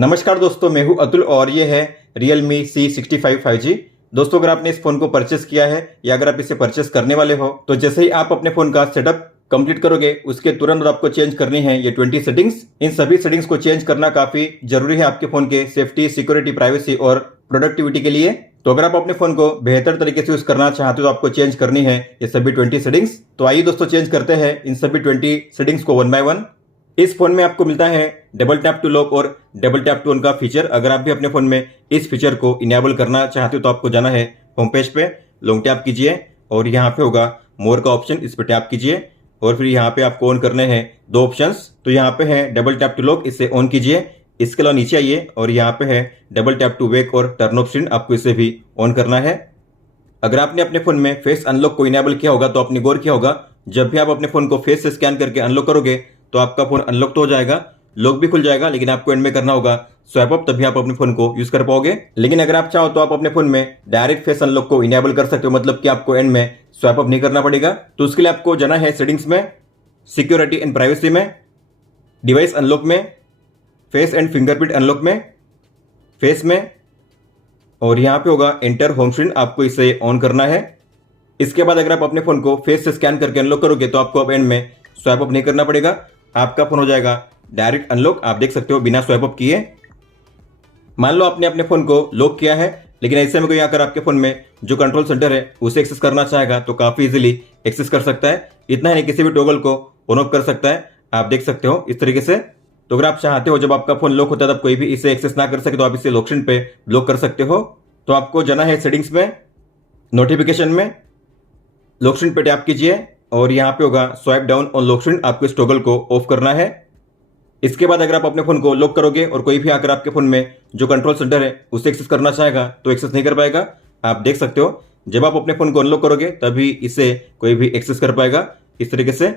नमस्कार दोस्तों, मैं हूं अतुल और ये है Realme C65 5G। दोस्तों, अगर आपने इस फोन को परचेस किया है या अगर आप इसे परचेस करने वाले हो तो जैसे ही आप अपने फोन का सेटअप कंप्लीट करोगे उसके तुरंत आपको चेंज करनी है ये 20 सेटिंग्स। इन सभी सेटिंग्स को चेंज करना काफी जरूरी है आपके फोन के सेफ्टी, सिक्योरिटी, प्राइवेसी और प्रोडक्टिविटी के लिए। तो अगर आप अपने फोन को बेहतर तरीके से यूज करना चाहते हो तो आपको चेंज करनी है ये सभी 20 सेटिंग्स। तो आइए दोस्तों, चेंज करते हैं इन सभी 20 सेटिंग्स को वन बाय वन। इस फोन में आपको मिलता है डबल टैप टू लॉक और डबल टैप टू ऑन का फीचर। अगर आप भी अपने फोन में इस फीचर को इनेबल करना चाहते हो तो आपको जाना है होम पेज पे, लॉन्ग टैप कीजिए और यहाँ पे होगा मोर का ऑप्शन, इस पे टैप कीजिए और फिर यहाँ पे आपको ऑन करने हैं दो ऑप्शंस। तो यहाँ पे है डबल टैप टू लॉक, इसे ऑन कीजिए। इसके अलावा नीचे आइए और यहाँ पे है डबल टैप टू वेक और टर्न ऑफ स्क्रीन, आपको इसे भी ऑन करना है। अगर आपने अपने फोन में फेस अनलॉक को इनेबल किया होगा तो आपने गौर किया होगा जब भी आप अपने फोन को फेस से स्कैन करके अनलॉक करोगे तो आपका फोन अनलॉक तो हो जाएगा, लॉक भी खुल जाएगा, लेकिन आपको एंड में करना होगा स्वाइप अप, तभी आप अपने फोन को यूज कर पाओगे। लेकिन अगर आप चाहो तो आप अपने फोन में डायरेक्ट फेस अनलॉक को इनेबल कर सकते हो, मतलब कि आपको एंड में स्वाइप अप नहीं करना पड़ेगा। तो उसके लिए आपको जाना है सेटिंग्स में, सिक्योरिटी एंड प्राइवेसी में, डिवाइस अनलॉक में, फेस एंड फिंगरप्रिंट अनलॉक में, फेस में और यहाँ पे होगा एंटर होम स्क्रीन, आपको इसे ऑन करना है। इसके बाद अगर आप अपने फोन को फेस से स्कैन करके अनलॉक करोगे तो आपको अब एंड में स्वाइप अप नहीं करना पड़ेगा, आपका फोन हो जाएगा डायरेक्ट अनलॉक। आप देख सकते हो बिना स्वाइप अप किए। मान लो आपने अपने फोन को लॉक किया है, लेकिन ऐसे में कोई आकर आपके फोन में जो कंट्रोल सेंटर है उसे एक्सेस करना चाहेगा तो काफी इजीली एक्सेस कर सकता है। इतना ही किसी भी टॉगल को ऑन ऑफ कर सकता है, आप देख सकते हो इस तरीके से। तो अगर आप चाहते हो जब आपका फोन लॉक होता है तब कोई भी इसे एक्सेस ना कर सके तो आप इसे लॉक स्क्रीन पे ब्लॉक कर सकते हो। तो आपको जाना है सेटिंग्स में, नोटिफिकेशन में, लॉक स्क्रीन पे टैप कीजिए और यहाँ पे होगा swipe down on lock screen, आपको इस टॉगल को ऑफ करना है। इसके बाद अगर आप अपने फोन को लॉक करोगे और कोई भी आकर आपके फोन में जो कंट्रोल सेंटर है उसे एक्सेस करना चाहेगा तो एक्सेस नहीं कर पाएगा। आप देख सकते हो जब आप अपने फोन को अनलॉक करोगे तभी इसे कोई भी एक्सेस कर पाएगा इस तरीके से।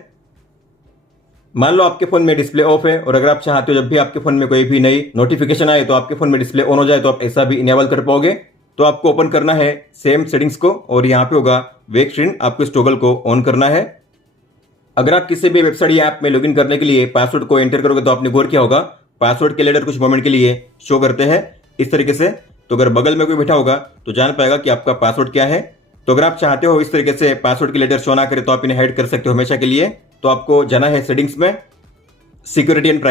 मान लो आपके फोन में डिस्प्ले ऑफ है और अगर आप चाहते हो जब भी आपके फोन में कोई भी नई नोटिफिकेशन आए तो आपके फोन में डिस्प्ले ऑन हो जाए तो आप ऐसा भी इनेबल कर पाओगे। तो आपको ओपन करना है सेम सेटिंग्स को और यहाँ पे होगा वेक स्क्रीन, आपको इस टॉगल को ऑन करना है। अगर आप किसी भी वेबसाइट या ऐप में लॉगिन करने के लिए पासवर्ड को एंटर करोगे तो आपने गौर किया होगा पासवर्ड के लेटर कुछ मोमेंट के लिए शो करते हैं इस तरीके से। तो अगर बगल में कोई बैठा होगा तो जान पाएगा कि आपका पासवर्ड क्या है। तो अगर आप चाहते हो इस तरीके से पासवर्ड के लेटर शो ना करे तो आप इन्हें हाइड कर सकते हो हमेशा के लिए। तो आपको जाना है सेटिंग्स में, सिक्योरिटी एंड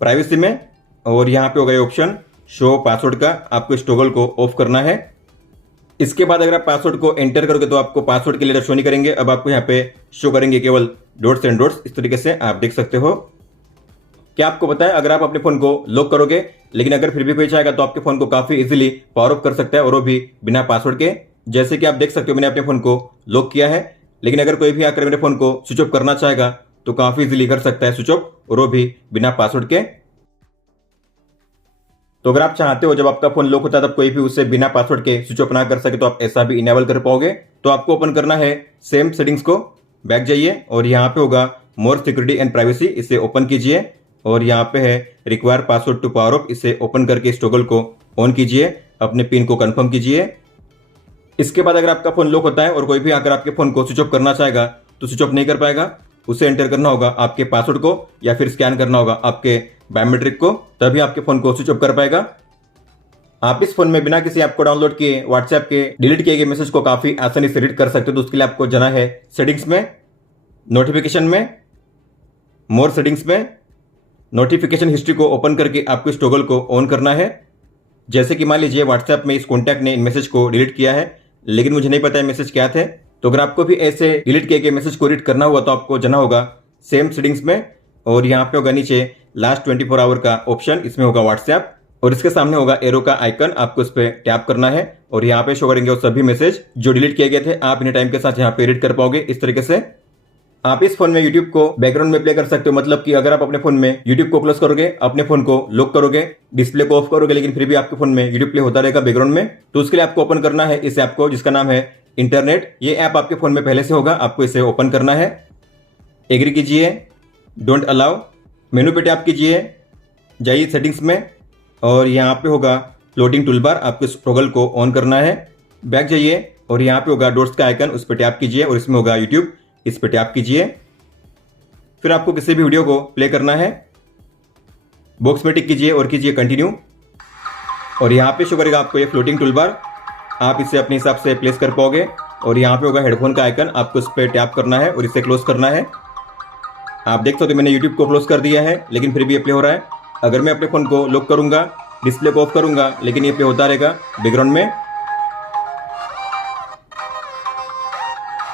प्राइवेसी में और यहाँ पे होगा ये ऑप्शन शो पासवर्ड का, आपको इस टॉगल को ऑफ करना है। इसके बाद अगर आप पासवर्ड को एंटर करोगे तो आपको पासवर्ड के लेटर शो नहीं करेंगे, अब आपको यहाँ पे शो करेंगे केवल डॉट्स एंड डॉट्स, इस तरीके से आप देख सकते हो। क्या आपको पता है अगर आप अपने फोन को लॉक करोगे लेकिन अगर फिर भी कोई चाहेगा तो आपके फोन को काफी इजीली पावर ऑफ कर सकता है और वो भी बिना पासवर्ड के। जैसे कि आप देख सकते हो मैंने अपने फोन को लॉक किया है, लेकिन अगर कोई भी आकर मेरे फोन को स्विच ऑफ करना चाहेगा तो काफी इजीली कर सकता है स्विच ऑफ, और वो भी बिना पासवर्ड के। तो अगर आप चाहते हो जब आपका फोन लॉक होता है तब कोई भी उसे बिना पासवर्ड के स्विच ऑफ ना कर सके तो आप ऐसा भी इनेबल कर पाओगे। तो आपको ओपन करना है सेम सेटिंग्स को, बैक जाइए और यहाँ पे होगा मोर सिक्योरिटी एंड प्राइवेसी, इसे ओपन कीजिए और यहाँ पे है require password to power off, इसे ओपन करके इस टॉगल को ऑन कीजिए, अपने पिन को कंफर्म कीजिए। इसके बाद अगर आपका फोन लॉक होता है और कोई भी आकर आपके फोन को स्विच ऑफ करना चाहेगा तो स्विच ऑफ नहीं कर पाएगा, उसे एंटर करना होगा आपके पासवर्ड को या फिर स्कैन करना होगा आपके बायोमेट्रिक को, तभी आपके फोन को स्विच ऑफ कर पाएगा। आप इस फोन में बिना किसी ऐप को डाउनलोड किए व्हाट्सएप के डिलीट किए गए मैसेज को काफी आसानी से रीड कर सकते हो। तो उसके लिए आपको जाना है सेटिंग्स में, नोटिफिकेशन में, मोर सेटिंग्स में, नोटिफिकेशन हिस्ट्री को ओपन करके आपको इस टॉगल को ऑन करना है। जैसे कि मान लीजिए व्हाट्सएप में इस कॉन्टैक्ट ने इन मैसेज को डिलीट किया है लेकिन मुझे नहीं पता है मैसेज क्या थे, तो अगर आपको भी ऐसे डिलीट किए गए मैसेज को रीड करना हुआ तो आपको जाना होगा सेम सेटिंग्स में और यहाँ पे होगा नीचे लास्ट 24 आवर का ऑप्शन, इसमें होगा व्हाट्सएप और इसके सामने होगा एरो का आइकन, आपको इस पे टैप करना है और यहाँ पे शो करेंगे वो सभी मैसेज जो डिलीट किए गए थे, आप इन्हें टाइम के साथ यहाँ पे रीड कर पाओगे इस तरीके से। आप इस फोन में YouTube को बैकग्राउंड में प्ले कर सकते हो, मतलब कि अगर आप अपने फोन में YouTube को क्लोज करोगे, अपने फोन को लॉक करोगे, डिस्प्ले को ऑफ करोगे लेकिन फिर भी आपके फोन में YouTube प्ले होता रहेगा बैकग्राउंड में, तो उसके लिए आपको ओपन करना है इस ऐप को जिसका नाम है इंटरनेट। ये ऐप आपके फोन में पहले से होगा, आपको इसे ओपन करना है, एग्री कीजिए, डोंट अलाउ, मेनू पे टैप कीजिए, जाइए सेटिंग्स में और यहाँ पे होगा फ्लोटिंग टूलबार, आपको इस टॉगल को ऑन करना है। बैक जाइए और यहाँ पे होगा डॉट्स का आइकन, उस पर टैप कीजिए और इसमें होगा यूट्यूब, इस पर टैप कीजिए। फिर आपको किसी भी वीडियो को प्ले करना है, बॉक्स में टिक कीजिए और कीजिए कंटिन्यू। और यहाँ पे शो करेगा आपको ये फ्लोटिंग टूल बार, आप इसे अपने हिसाब से प्लेस कर पाओगे। और यहाँ पे होगा हेडफोन का आइकन, आपको इस पर टैप करना है और इसे क्लोज करना है। आप देख सकते हो मैंने यूट्यूब को क्लोज कर दिया है, लेकिन फिर भी ये प्ले हो रहा है। अगर मैं अपने फ़ोन को लॉक करूँगा, डिस्प्ले को ऑफ करूँगा, लेकिन ये प्ले होता रहेगा बैकग्राउंड में।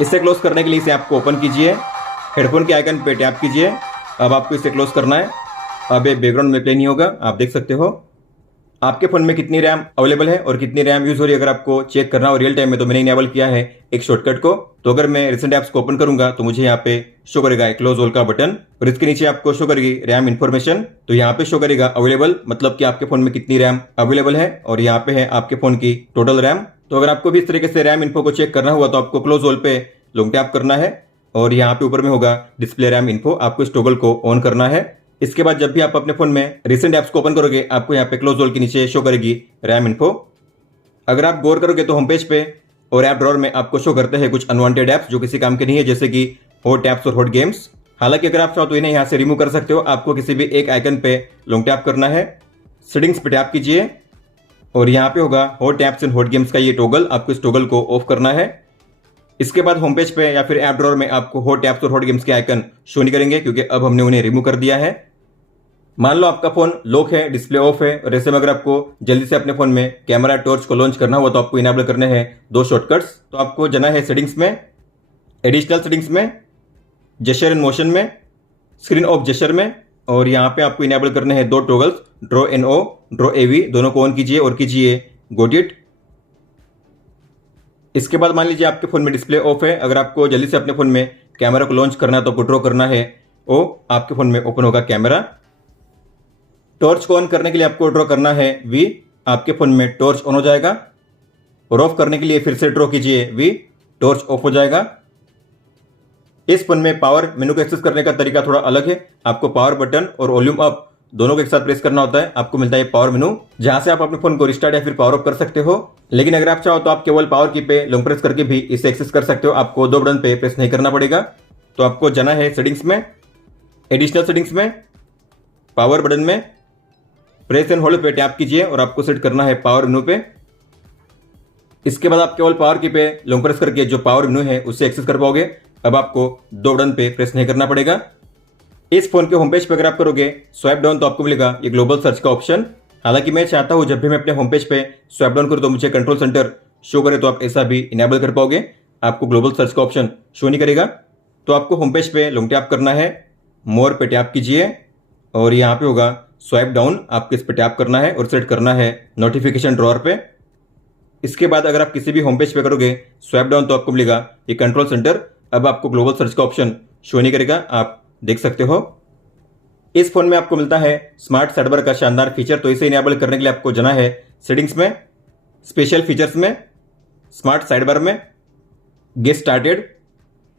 इसे क्लोज करने के लिए इसे आपको ओपन कीजिए, हेडफोन के आइकन पे टैप कीजिए। अब आपको इसे क्लोज करना है। अब ये बैकग्राउंड में प्ले नहीं होगा। आप देख सकते हो आपके फ़ोन में कितनी रैम अवेलेबल है और कितनी रैम यूज़ हो रही है। अगर आपको चेक करना हो रियल टाइम में, तो मैंने इनेबल किया है एक शॉर्टकट को। तो अगर मैं रिसेंट ऐप्स को ओपन करूंगा तो मुझे यहाँ पे शो करेगा एक क्लोज ऑल का बटन, और इसके नीचे आपको शो करेगी रैम इन्फॉर्मेशन। तो यहाँ पे शो करेगा अवेलेबल, मतलब कि आपके फ़ोन में कितनी रैम अवेलेबल है, और यहाँ पे है आपके फ़ोन की टोटल रैम। तो अगर आपको भी इस तरीके से रैम इन्फो को चेक करना हुआ तो आपको क्लोज ऑल पे लॉन्ग टैप करना है, और यहाँ पे ऊपर में होगा डिस्प्ले रैम इन्फो, आपको इस टॉगल को ऑन करना है। इसके बाद जब भी आप अपने फोन में रिसेंट ऐप्स को ओपन करोगे, आपको यहाँ पे क्लोज ऑल के नीचे शो करेगी रैम इन्फो। अगर आप गौर करोगे तो होम पेज पे और ऐप ड्रॉअर में आपको शो करते हैं कुछ अनवांटेड ऐप्स जो किसी काम के नहीं है, जैसे कि हॉट ऐप्स और हॉट गेम्स। हालांकि अगर आप चाहो तो इन्हें यहाँ से रिमूव कर सकते हो। आपको किसी भी एक आइकन पे लॉन्ग टैप करना है, सेटिंग्स पे टैप कीजिए, और यहाँ पे होगा hot apps and hot games का ये टॉगल, आपको इस टॉगल को ऑफ करना है। इसके बाद होम पेज पे या फिर ऐप ड्रॉअर में आपको हॉट ऐप्स और हॉट गेम्स के आइकन शो नहीं करेंगे, क्योंकि अब हमने उन्हें रिमूव कर दिया है। मान लो आपका फोन लॉक है, डिस्प्ले ऑफ है, और ऐसे में अगर आपको जल्दी से अपने फोन में कैमरा टॉर्च को लॉन्च करना हुआ तो आपको इनेबल करने हैं दो शॉर्टकट्स। तो आपको जाना है सेटिंग्स में, एडिशनल सेटिंग्स में, जेस्चर एंड मोशन में, स्क्रीन ऑफ जेस्चर में, और यहाँ पे आपको इनेबल करने हैं दो toggles, draw an O, draw a V, दोनों को ऑन कीजिए और कीजिए गॉट इट। इसके बाद मान लीजिए आपके फोन में डिस्प्ले ऑफ है, अगर आपको जल्दी से अपने फोन में कैमरा को लॉन्च करना है तो आपको ड्रॉ करना है ओ, आपके फोन में ओपन होगा कैमरा। टॉर्च को ऑन करने के लिए आपको ड्रॉ करना है वी, आपके फोन में टॉर्च ऑन हो जाएगा, और ऑफ करने के लिए फिर से ड्रॉ कीजिए वी, टॉर्च ऑफ हो जाएगा। इस फोन में पावर मेनू को एक्सेस करने का तरीका थोड़ा अलग है। आपको पावर बटन और वॉल्यूम अप दोनों को एक साथ प्रेस करना होता है, आपको मिलता है पावर मेनू, जहां से आप अपने फोन को रिस्टार्ट या फिर पावर ऑफ कर सकते हो। लेकिन अगर आप चाहो तो आप केवल पावर की पे लॉन्ग प्रेस करके भी इसे एक्सेस कर सकते हो, आपको दो बटन पे प्रेस नहीं करना पड़ेगा। तो आपको जाना है सेटिंग्स में, एडिशनल सेटिंग्स में, पावर बटन में प्रेस एंड होल्ड पे टैप कीजिए और आपको सेट करना है पावर मेनू पे। इसके बाद आप केवल पावर की पे लॉन्ग प्रेस करके जो पावर मेनू है उससे एक्सेस कर पाओगे। अब आपको दो बटन पे प्रेस नहीं करना पड़ेगा। इस फोन के होम पेज पे अगर आप करोगे स्वाइप डाउन तो आपको मिलेगा ये ग्लोबल सर्च का ऑप्शन। हालांकि मैं चाहता हूं जब भी मैं अपने होम पेज पे स्वाइप डाउन करूं तो मुझे कंट्रोल सेंटर शो करे, तो आप ऐसा भी इनेबल कर पाओगे, आपको ग्लोबल सर्च का ऑप्शन शो नहीं करेगा। तो आपको होम पेज पे लॉन्ग टैप करना है, मोर पे टैप कीजिए, और यहाँ पे होगा स्वाइप डाउन, आपको इस पे टैप करना है और सेट करना है नोटिफिकेशन ड्रॉअर पे। इसके बाद अगर आप किसी भी होम पेज पे करोगे स्वाइप डाउन तो आपको मिलेगा ये कंट्रोल सेंटर। अब आपको ग्लोबल सर्च का ऑप्शन शो नहीं करेगा, आप देख सकते हो। इस फोन में आपको मिलता है स्मार्ट साइड बार का शानदार फीचर। तो इसे इनेबल करने के लिए आपको जाना है सेटिंग्स में, स्पेशल फीचर्स में, स्मार्ट साइड बार में, गेट स्टार्टेड,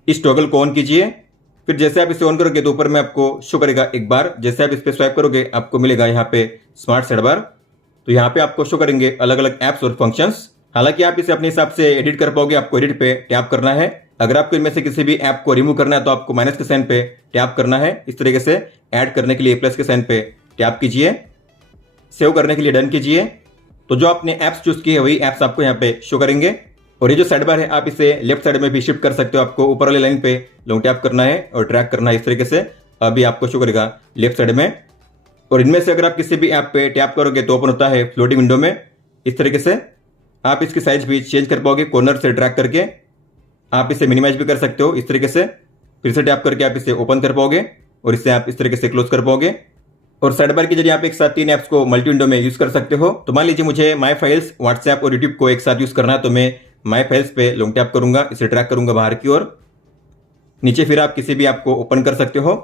इस टॉगल को ऑन कीजिए। फिर जैसे आप इसे ऑन करोगे तो ऊपर में आपको शो करेगा एक बार, जैसे आप इस पे स्वाइप करोगे आपको मिलेगा यहाँ पे स्मार्ट साइड बार। तो यहाँ पे आपको शो करेंगे अलग अलग ऐप्स और फंक्शंस। हालांकि आप इसे अपने हिसाब से एडिट कर पाओगे, आपको एडिट पे टैप करना है। अगर आपको इनमें से किसी भी ऐप को रिमूव करना है तो आपको माइनस के साइन पे टैप करना है। इस तरीके से ऐड करने के लिए प्लस के साइन पे टैप कीजिए, सेव करने के लिए डन कीजिए। तो जो आपने ऐप्स चूज की है वही ऐप्स आपको यहाँ पे शो करेंगे। और ये जो साइड बार है आप इसे लेफ्ट साइड में भी शिफ्ट कर सकते हो, आपको ऊपर वाली लाइन पे लॉन्ग टैप करना है और ड्रैग करना है इस तरीके से, अभी आपको शो करेगा लेफ्ट साइड में। और इनमें से अगर आप किसी भी ऐप पे टैप करोगे तो ओपन होता है फ्लोटिंग विंडो में इस तरीके से। आप इसकी साइज भी चेंज कर पाओगे, कॉर्नर से ड्रैग करके आप इसे मिनिमाइज भी कर सकते हो इस तरीके से। फिर से टैप करके आप इसे ओपन कर पाओगे और इसे आप इस तरीके से क्लोज कर पाओगे। और साइड बार के जरिए आप एक साथ तीन ऐप्स को मल्टी विंडो में यूज कर सकते हो। तो मान लीजिए मुझे माई फाइल्स, व्हाट्सएप और यूट्यूब को एक साथ यूज करना है, तो मैं माई फाइल्स पे लॉन्ग टैप करूंगा, इसे ड्रैग करूंगा बाहर की ओर। नीचे फिर आप किसी भी ऐप को ओपन कर सकते हो।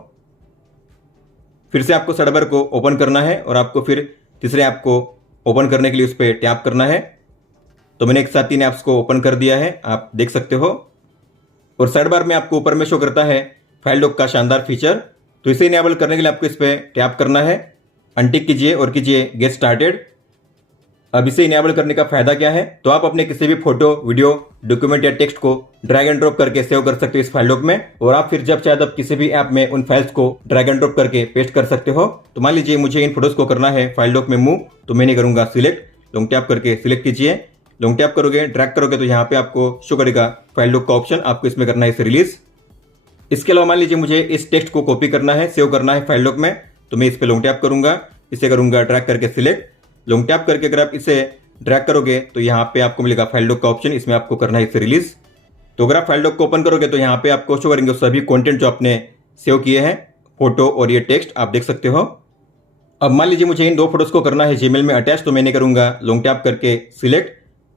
फिर से आपको साइड बार को ओपन करना है और आपको फिर तीसरे ऐप को ओपन करने के लिए उस पर टैप करना है। तो मैंने एक साथ तीन ऐप्स को ओपन कर दिया है, आप देख सकते हो। और साइड बार में आपको ऊपर में शो करता है फाइल लॉक का शानदार फीचर। तो इसे इनेबल करने के लिए आपको इस पर टैप करना है, अनटिक कीजिए और कीजिए गेट स्टार्टेड। अब इसे इनेबल करने का फायदा क्या है, तो आप अपने किसी भी फोटो, वीडियो, डॉक्यूमेंट या टेक्स्ट को ड्रैग एंड ड्रॉप करके सेव कर सकते हो इस फाइल डॉक में, और आप फिर जब चाहे तब किसी भी ऐप में उन फाइल्स को ड्रैग एंड ड्रॉप करके पेस्ट कर सकते हो। तो मान लीजिए मुझे इन फोटोज को करना है फाइल डॉक में मूव, तो मैंने करूंगा सिलेक्ट, लॉन्ग टैप करके सिलेक्ट कीजिए। लॉन्ग टैप करोगे, ड्रैग करोगे तो यहाँ पे आपको शो करेगा फाइल डॉक का ऑप्शन, आपको इसमें करना है इसे रिलीज। इसके अलावा मान लीजिए मुझे इस टेक्स्ट को कॉपी करना है, सेव करना है फाइल डॉक में, तो मैं इस पर लॉन्ग टैप करूंगा, इसे करूंगा ड्रैग करके सिलेक्ट। लॉन्ग टैप करके अगर आप इसे ड्रैग करोगे तो यहाँ पे आपको मिलेगा फाइल डॉक का ऑप्शन, इसमें आपको करना है इसे रिलीज। तो अगर आप फाइल डॉक को ओपन करोगे तो यहाँ पे आपको शो करेंगे सभी कंटेंट जो आपने सेव किए हैं, फोटो और ये टेक्स्ट आप देख सकते हो। अब मान लीजिए मुझे इन दो फोटोज को करना है जीमेल में अटैच, तो मैंने करूंगा लॉन्ग टैप करके सिलेक्ट,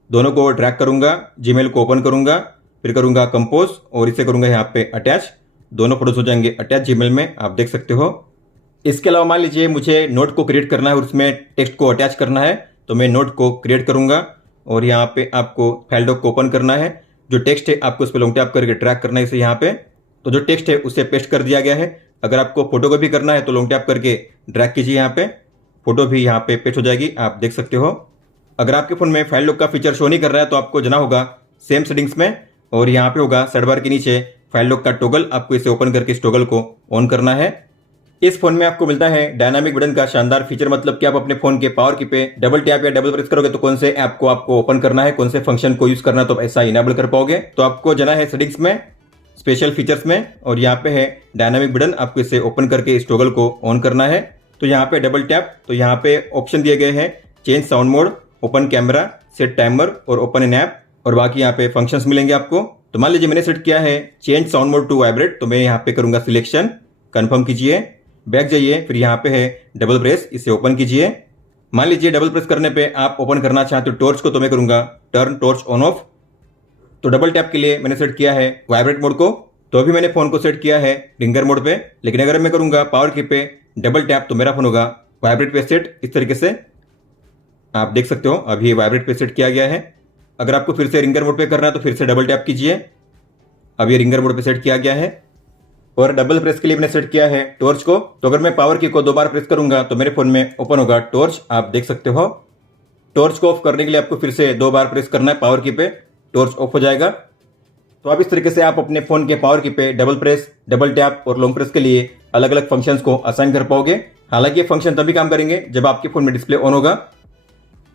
दोनों को ड्रैग करूंगा, जीमेल को ओपन करूंगा, फिर करूंगा कंपोज और इसे करूंगा यहाँ पे अटैच, दोनों फोटोज हो जाएंगे अटैच जीमेल में, आप देख सकते हो। इसके अलावा मान लीजिए मुझे नोट को क्रिएट करना है और उसमें टेक्स्ट को अटैच करना है, तो मैं नोट को क्रिएट करूंगा और यहाँ पे आपको फाइल डॉक को ओपन करना है। जो टेक्स्ट है आपको उस पर लॉन्ग टैप करके ड्रैग करना है इसे यहाँ पे, तो जो टेक्स्ट है उसे पेस्ट कर दिया गया है। अगर आपको फोटो को भी करना है तो लॉन्ग टैप करके ड्रैग कीजिए, यहाँ पे फोटो भी यहाँ पे पेस्ट हो जाएगी, आप देख सकते हो। अगर आपके फोन में फाइल डॉक का फीचर शो नहीं कर रहा है तो आपको जाना होगा सेम सेटिंग्स में, और यहाँ पे होगा सर्च बार के नीचे फाइल डॉक का टॉगल, आपको इसे ओपन करके इस टॉगल को ऑन करना है। इस फोन में आपको मिलता है डायनामिक बटन का शानदार फीचर, मतलब कि आप अपने फोन के पावर की पे डबल टैप या डबल प्रेस करोगे तो कौन से ऐप को आपको ओपन करना है, कौन से फंक्शन को यूज करना है, तो ऐसा इनेबल कर पाओगे। तो आपको जाना है सेटिंग्स में, स्पेशल फीचर्स में, और यहाँ पे है डायनामिक बटन, आपको इसे ओपन करके इस टॉगल को ऑन करना है। तो यहाँ पे डबल टैप, तो यहाँ पे ऑप्शन दिए गए हैं change sound mode, open camera, set timer और ओपन एन ऐप, और बाकी यहाँ पे फंक्शंस मिलेंगे आपको। तो मान लीजिए मैंने सेट किया है change sound mode to vibrate, तो मैं यहाँ पे करूंगा सिलेक्शन, कंफर्म कीजिए, बैक जाइए, फिर यहाँ पे है डबल प्रेस, इसे ओपन कीजिए। मान लीजिए डबल प्रेस करने पे आप ओपन करना चाहते हो टॉर्च को, तो मैं करूंगा टर्न टॉर्च ऑन ऑफ। तो डबल टैप के लिए मैंने सेट किया है वाइब्रेट मोड को, तो अभी मैंने फोन को सेट किया है रिंगर मोड पे, लेकिन अगर मैं करूंगा पावर की पे डबल टैप तो मेरा फोन होगा वाइब्रेट पे सेट, इस तरीके से आप देख सकते हो। अभी ये वाइब्रेट पे सेट किया गया है। अगर आपको फिर से रिंगर मोड पे करना है तो फिर से डबल टैप कीजिए, अब ये रिंगर मोड पे सेट किया गया है। और डबल प्रेस के लिए मैंने सेट किया है टॉर्च को, तो अगर मैं पावर की को 2 बार प्रेस करूंगा तो मेरे फोन में ओपन होगा टॉर्च, आप देख सकते हो। टॉर्च को ऑफ करने के लिए आपको फिर से 2 बार प्रेस करना है पावर की पे, टॉर्च ऑफ हो जाएगा। तो आप इस तरीके से आप अपने फोन के पावर की पे डबल प्रेस, डबल टैप और लॉन्ग प्रेस के लिए अलग अलग फंक्शंस को असाइन कर पाओगे। हालांकि ये फंक्शन तभी काम करेंगे जब आपके फोन में डिस्प्ले ऑन होगा।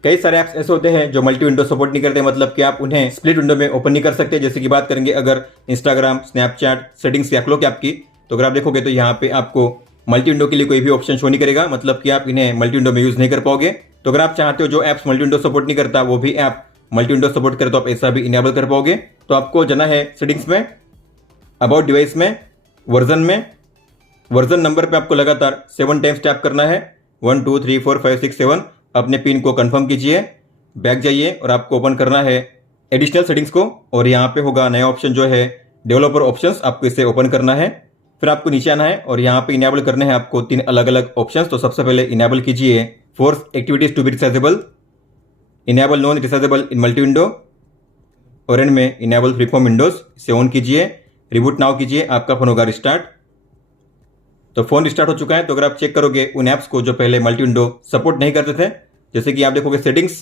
कई सारे ऐप्स ऐसे होते हैं जो मल्टी विंडो सपोर्ट नहीं करते, मतलब कि आप उन्हें स्प्लिट विंडो में ओपन नहीं कर सकते। जैसे कि बात करेंगे अगर इंस्टाग्राम, स्नैपचैट सेटिंग्स या क्लोक ऐप की, तो अगर आप देखोगे तो यहाँ पे आपको मल्टी विंडो के लिए कोई भी ऑप्शन शो नहीं करेगा, मतलब कि आप इन्हें मल्टी विंडो में यूज नहीं कर पाओगे। तो अगर आप चाहते हो जो ऐप्स मल्टी विंडो सपोर्ट नहीं करता वो भी ऐप मल्टी विंडो सपोर्ट करे, तो आप ऐसा भी इनेबल कर पाओगे। तो आपको जाना है सेटिंग्स में, अबाउट डिवाइस में, वर्जन में, वर्जन नंबर पे आपको लगातार 7 टाइम्स टैप करना है, 1 2 3 4 5 6 7। अपने पिन को कंफर्म कीजिए, बैक जाइए और आपको ओपन करना है एडिशनल सेटिंग्स को, और यहाँ पे होगा नया ऑप्शन जो है डेवलपर ऑप्शंस, आपको इसे ओपन करना है। फिर आपको नीचे आना है और यहाँ पे इनेबल करने हैं आपको 3 अलग अलग ऑप्शंस। तो सबसे पहले इनेबल कीजिए force activities to be resizable, enable non resizable in multi window, और एंड में इनेबल फ्री फॉर्म विंडोज, इसे ऑन कीजिए, रिबूट नाउ कीजिए, आपका फोन होगा रिस्टार्ट। तो फोन रिस्टार्ट हो चुका है। तो अगर आप चेक करोगे उन ऐप्स को जो पहले मल्टी विंडो सपोर्ट नहीं करते थे, जैसे कि आप देखोगे सेटिंग्स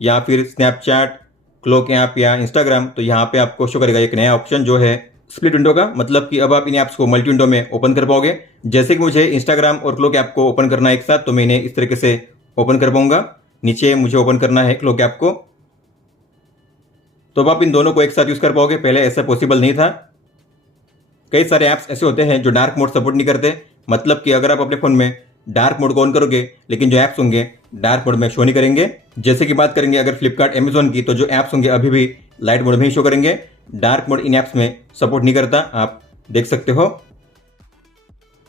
या फिर स्नैपचैट, क्लोक ऐप या इंस्टाग्राम, तो यहाँ पे आपको शो करेगा एक नया ऑप्शन जो है स्प्लिट विंडो का, मतलब कि अब आप इन ऐप्स को मल्टी विंडो में ओपन कर पाओगे। जैसे कि मुझे इंस्टाग्राम और क्लोक ऐप को ओपन करना है एक साथ, तो मैं इन्हें इस तरीके से ओपन कर पाऊंगा। नीचे मुझे ओपन करना है क्लोक ऐप को, तो अब आप इन दोनों को एक साथ यूज कर पाओगे, पहले ऐसा पॉसिबल नहीं था। कई सारे ऐप्स ऐसे होते हैं जो डार्क मोड सपोर्ट नहीं करते, मतलब कि अगर आप अपने फोन में डार्क मोड को ऑन करोगे लेकिन जो ऐप्स होंगे डार्क मोड में शो नहीं करेंगे। जैसे कि बात करेंगे अगर फ्लिपकार्ट, अमेजोन की, तो जो ऐप्स होंगे अभी भी लाइट मोड में ही शो करेंगे, डार्क मोड इन ऐप्स में सपोर्ट नहीं करता, आप देख सकते हो।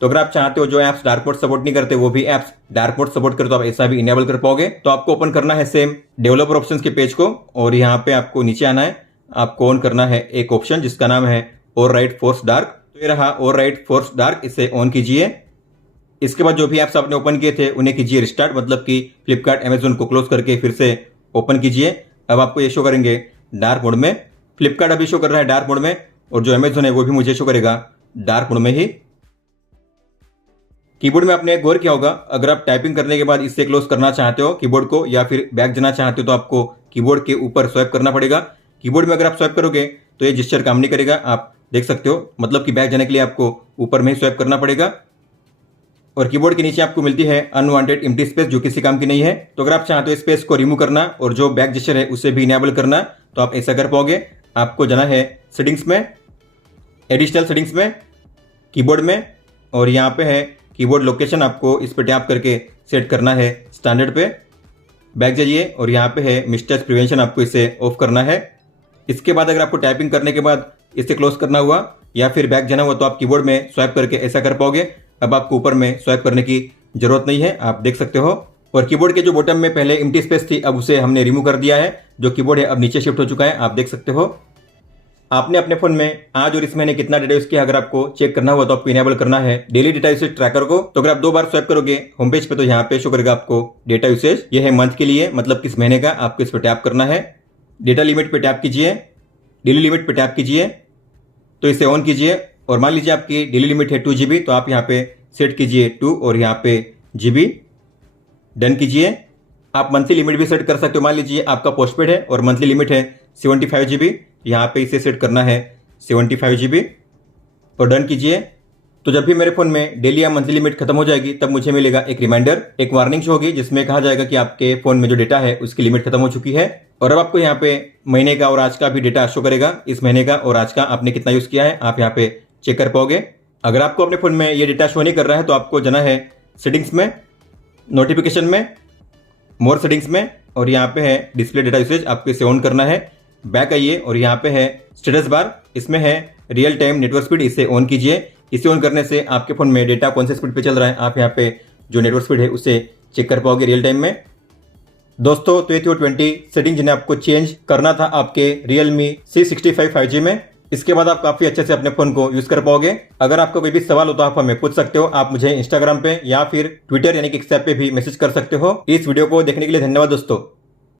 तो अगर आप चाहते हो जो ऐप्स डार्क मोड सपोर्ट नहीं करते वो भी ऐप्स डार्क मोड सपोर्ट करे, तो आप ऐसा भी इनेबल कर पाओगे। तो आपको ओपन करना है सेम डेवलपर ऑप्शंस के पेज को, और यहाँ पे आपको नीचे आना है, आपको ऑन करना है एक ऑप्शन जिसका नाम है ओवरराइड फोर्स डार्क। तो ये रहा ओवरराइड फोर्स डार्क, इसे ऑन कीजिए। इसके बाद जो भी ऐप्स आपने ओपन किए थे उन्हें कीजिए रिस्टार्ट, मतलब कि फ्लिपकार्ट, अमेजोन को क्लोज करके फिर से ओपन कीजिए। अब आपको ये शो करेंगे डार्क मोड में। फ्लिपकार्ट अभी शो कर रहा है डार्क मोड में, और जो अमेजोन है वो भी मुझे शो करेगा डार्क मोड में ही। कीबोर्ड में आपने गौर किया होगा, अगर आप टाइपिंग करने के बाद इससे क्लोज करना चाहते हो कीबोर्ड को या फिर बैक जाना चाहते हो तो आपको कीबोर्ड के ऊपर स्वाइप करना पड़ेगा। कीबोर्ड में अगर आप स्वाइप करोगे तो ये जेस्चर काम नहीं करेगा, आप देख सकते हो। मतलब कि बैक जाने के लिए आपको ऊपर में ही स्वाइप करना पड़ेगा। और कीबोर्ड के नीचे आपको मिलती है अनवांटेड एम्प्टी स्पेस, जो किसी काम की नहीं है। तो अगर आप चाहते हो स्पेस को रिमूव करना और जो बैक जेस्चर है उसे भी इनेबल करना, तो आप ऐसा कर पाओगे। आपको जाना है सेटिंग्स में, एडिशनल सेटिंग्स में, कीबोर्ड में, और यहाँ पे है कीबोर्ड लोकेशन, आपको इस पर टैप करके सेट करना है स्टैंडर्ड पे। बैक जाइए और यहाँ पे है मिसटच प्रिवेंशन, आपको इसे ऑफ करना है। इसके बाद अगर आपको टाइपिंग करने के बाद इसे क्लोज करना हुआ या फिर बैक जाना हुआ तो आप कीबोर्ड में स्वाइप करके ऐसा कर पाओगे। अब आपको ऊपर में स्वाइप करने की जरूरत नहीं है, आप देख सकते हो। और कीबोर्ड के जो बॉटम में पहले एम्प्टी स्पेस थी अब उसे हमने रिमूव कर दिया है। जो कीबोर्ड है अब नीचे शिफ्ट हो चुका है, आप देख सकते हो। आपने अपने फोन में आज और इस महीने कितना डेटा यूज किया अगर आपको चेक करना हुआ तो आपको इनेबल करना है डेली डेटा यूसेज ट्रैकर को। तो अगर आप 2 बार स्वाइप करोगे होम पेज पे तो यहाँ पे शो करेगा आपको डेटा यूसेज। ये है मंथ के लिए, मतलब किस महीने का, आपको इस पर टैप करना है। डेटा लिमिट पे टैप कीजिए, डेली लिमिट पे टैप कीजिए, तो इसे ऑन कीजिए। और मान लीजिए आपकी डेली लिमिट है 2 GB, तो आप यहाँ पे सेट कीजिए 2 और यहाँ पे GB, डन कीजिए। आप मंथली लिमिट भी सेट कर सकते हो। मान लीजिए आपका पोस्टपेड है और मंथली लिमिट है 75 GB, यहाँ पे इसे सेट करना है 75 GB और डन कीजिए। तो जब भी मेरे फोन में डेली या मंथली लिमिट खत्म हो जाएगी तब मुझे मिलेगा एक रिमाइंडर, एक वार्निंग शो होगी जिसमें कहा जाएगा कि आपके फोन में जो डेटा है उसकी लिमिट खत्म हो चुकी है। और अब आपको यहाँ पे महीने का और आज का भी डेटा शो करेगा। इस महीने का और आज का आपने कितना यूज किया है आप यहाँ पे चेक कर पाओगे। अगर आपको अपने फोन में ये डेटा शो नहीं कर रहा है तो आपको जाना है सेटिंग्स में, नोटिफिकेशन में, मोर सेटिंग्स में, और यहाँ पे है डिस्प्ले डेटा यूसेज, आपको इसे ऑन करना है। बैक आइए और यहाँ पे है स्टेटस बार, इसमें है रियल टाइम नेटवर्क स्पीड, इसे ऑन कीजिए। इसे ऑन करने से आपके फोन में डेटा कौन से स्पीड पे चल रहा है आप यहाँ पे जो नेटवर्क स्पीड है उसे चेक कर पाओगे रियल टाइम में। दोस्तों तो ये थी 20 सेटिंग जिन्हें आपको चेंज करना था आपके Realme C65 5G में। इसके बाद आप काफी अच्छे से अपने फोन को यूज कर पाओगे। अगर आपको कोई भी सवाल हो तो आप हमें पूछ सकते हो। आप मुझे इंस्टाग्राम पे या फिर ट्विटर यानी कि एक्स ऐप पे भी मैसेज कर सकते हो। इस वीडियो को देखने के लिए धन्यवाद दोस्तों।